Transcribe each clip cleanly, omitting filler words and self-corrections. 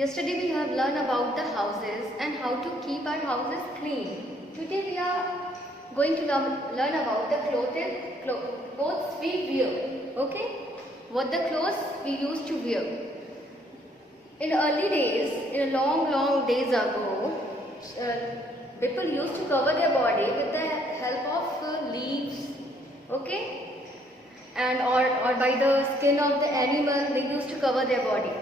Yesterday we have learned about the houses and how to keep our houses clean. Today we are going to learn about the clothes we wear. Okay? What the clothes we used to wear. In early days, in long days ago, people used to cover their body with the help of leaves. Okay? And or by the skin of the animal, they used to cover their body.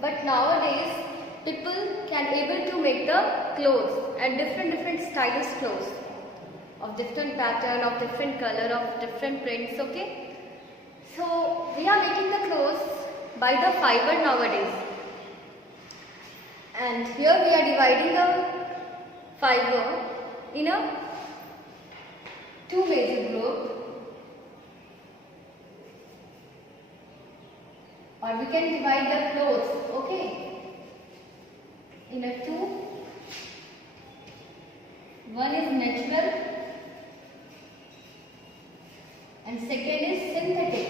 But nowadays, people can able to make the clothes and different stylish clothes of different pattern, of different color, of different prints. Okay, so we are making the clothes by the fiber nowadays, and here we are dividing the fiber in a two major group. Or we can divide the clothes, okay, in a two. One is natural and second is synthetic.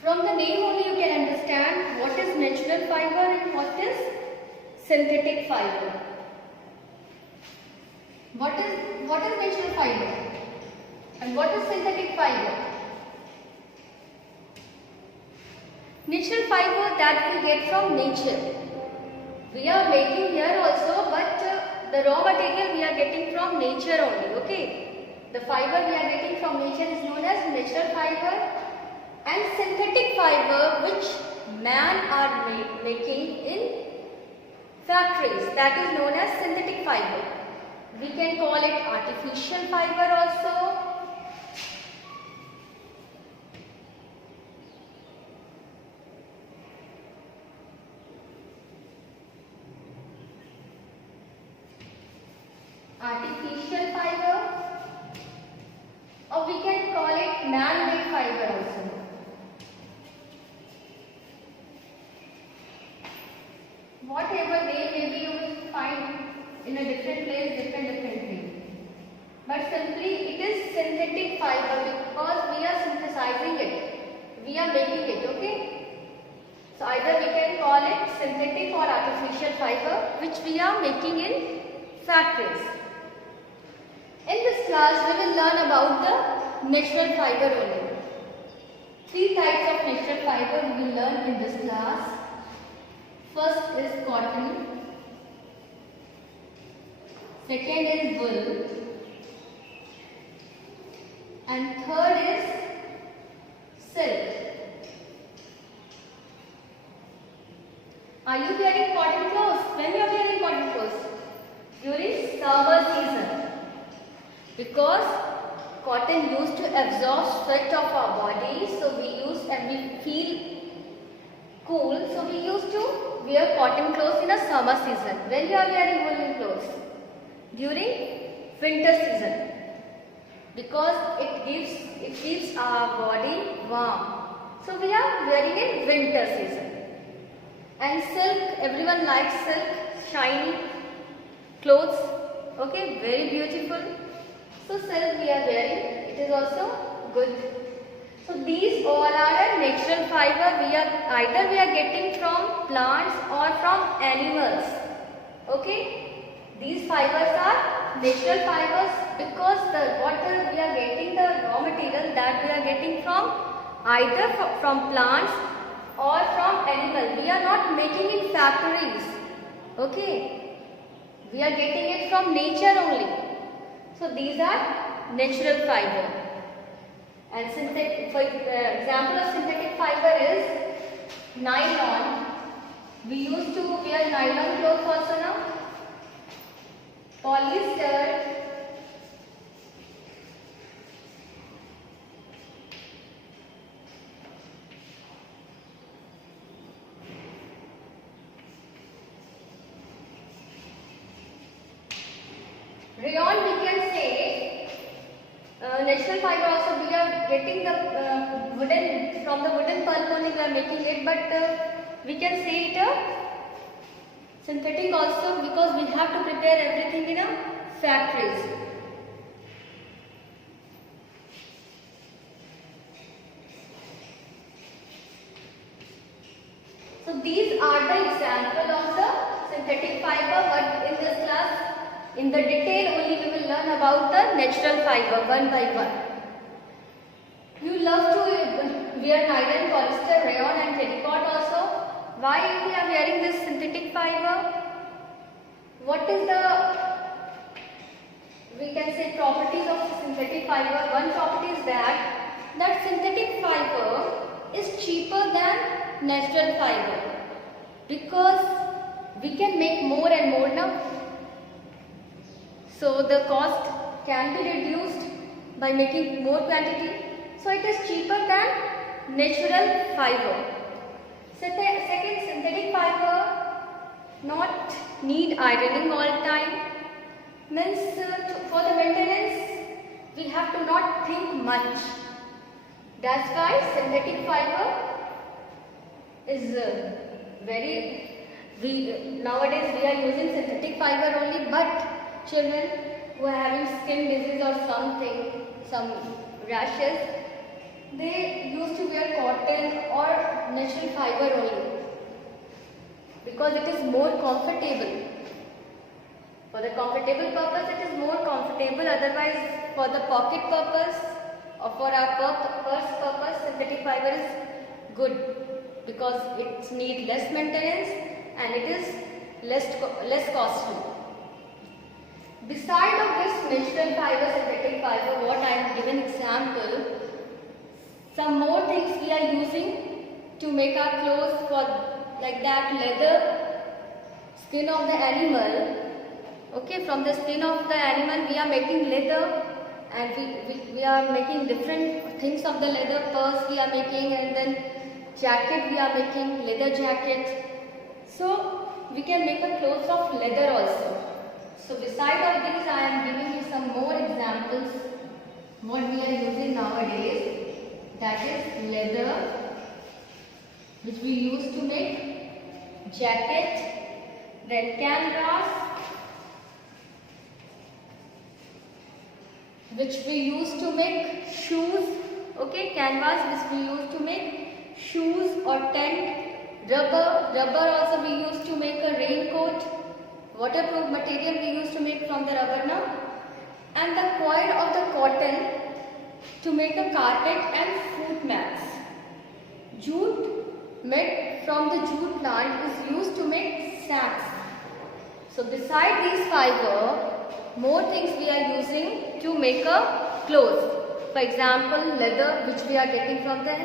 From the name only you can understand what is natural fiber and what is synthetic fiber. What is natural fiber and what is synthetic fiber? Natural fiber that we get from nature. We are making here also, but the raw material we are getting from nature only. Okay, the fiber we are getting from nature is known as natural fiber, and synthetic fiber which man are making in factories, that is known as synthetic fiber. We can call it artificial fiber also. Artificial fiber, or we can call it man-made fiber also. Whatever name maybe you will find in a different place, different thing. But simply it is synthetic fiber because we are synthesizing it. We are making it, okay? So either we can call it synthetic or artificial fiber which we are making in factories. In this class we will learn about the natural fiber only. Three types of natural fiber we will learn in this class. First is cotton. Second is wool, and third is silk. Are you wearing cotton clothes? When you are wearing cotton clothes? During summer season, because cotton used to absorb sweat of our body, so we use and we feel cool, so we used to wear cotton clothes in a summer season. When we are wearing woolen clothes? During winter season, because it keeps our body warm, so we are wearing in winter season. And silk, everyone likes silk, shiny clothes, okay, very beautiful. So silk we are wearing, it is also good. So these all are a natural fiber. Either we are getting from plants or from animals, okay. These fibers are natural fibers because what we are getting, the raw material that we are getting from either from plants or from animal. We are not making in factories, okay. We are getting it from nature only. So these are natural fiber. And synthetic, for example of synthetic fiber is nylon. We used to wear nylon clothes also now. Polyester, rayon we can say, natural fiber also we are getting the wooden, from the wooden pulp only we are making it, but we can say it a synthetic also because we have to prepare everything in a factories. these are the example of the synthetic fiber, but in this class, in the detail only we will learn about the natural fiber one by one. You love to wear nylon, polyester, rayon and terracotta also. Why we are wearing this synthetic fiber? What is the, we can say, properties of synthetic fiber? One property is that synthetic fiber is cheaper than natural fiber because we can make more and more now. So the cost can be reduced by making more quantity. So it is cheaper than natural fiber. Second, synthetic fiber not need ironing all time. Means for the maintenance we have to not think much. That's why synthetic fiber is nowadays we are using synthetic fiber only, but children who are having skin disease or something, some rashes, they used to wear cotton or natural fiber only because it is more comfortable. For the comfortable purpose it is more comfortable, otherwise for the pocket purpose or for our purse purpose synthetic fiber is good because it needs less maintenance and it is less costly. Beside of this natural fiber, synthetic fiber, what I have given example, some more things we are using to make our clothes, for like that leather, skin of the animal. Okay, from the skin of the animal we are making leather, and we are making different things of the leather. Purse we are making, and then jacket we are making, leather jacket. So we can make a clothes of leather also. So beside of these I am giving you some more examples what we are using nowadays. That is leather, which we use to make jacket, then canvas, which we use to make shoes. Okay, canvas which we use to make shoes or tent. Rubber also we use to make a raincoat. Waterproof material we use to make from the rubber now. And the coir of the cotton to make a carpet and foot mats. Jute made from the jute plant is used to make sacks. So beside these fiber, more things we are using to make a clothes. For example, leather which we are getting from the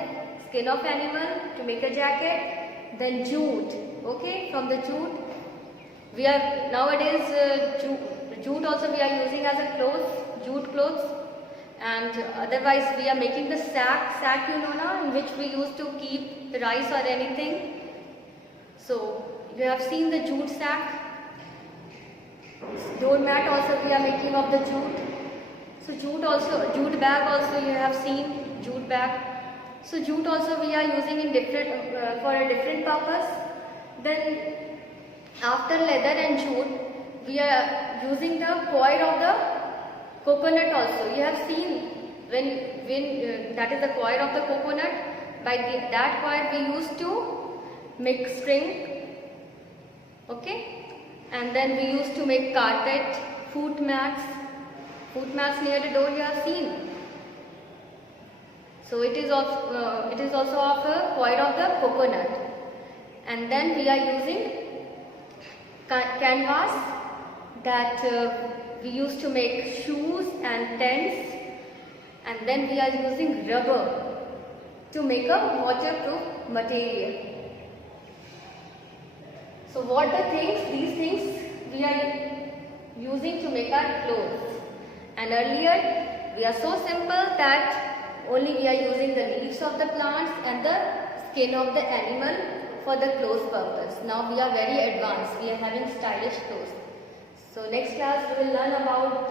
skin of animal to make a jacket. Then jute, okay, from the jute. We are nowadays jute also we are using as a clothes, jute clothes. And otherwise we are making the sack you know now, in which we used to keep rice or anything. So you have seen the jute sack. Doormat also we are making of the jute. So jute bag also you have seen, jute bag. So jute also we are using in different for a different purpose. Then after leather and jute, we are using the coir of the coconut also. You have seen when that is the coir of the coconut. By that coir we used to make string. Okay, and then we used to make carpet, foot mats near the door you have seen. So it is also of a coir of the coconut. And then we are using canvas that we used to make shoes and tents, and then we are using rubber to make a waterproof material. So what these things we are using to make our clothes. And earlier we are so simple that only we are using the leaves of the plants and the skin of the animal for the clothes purpose. Now we are very advanced. We are having stylish clothes. So next class we will learn about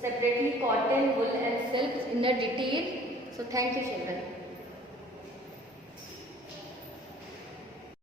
separately cotton, wool and silk in a detail. So thank you children.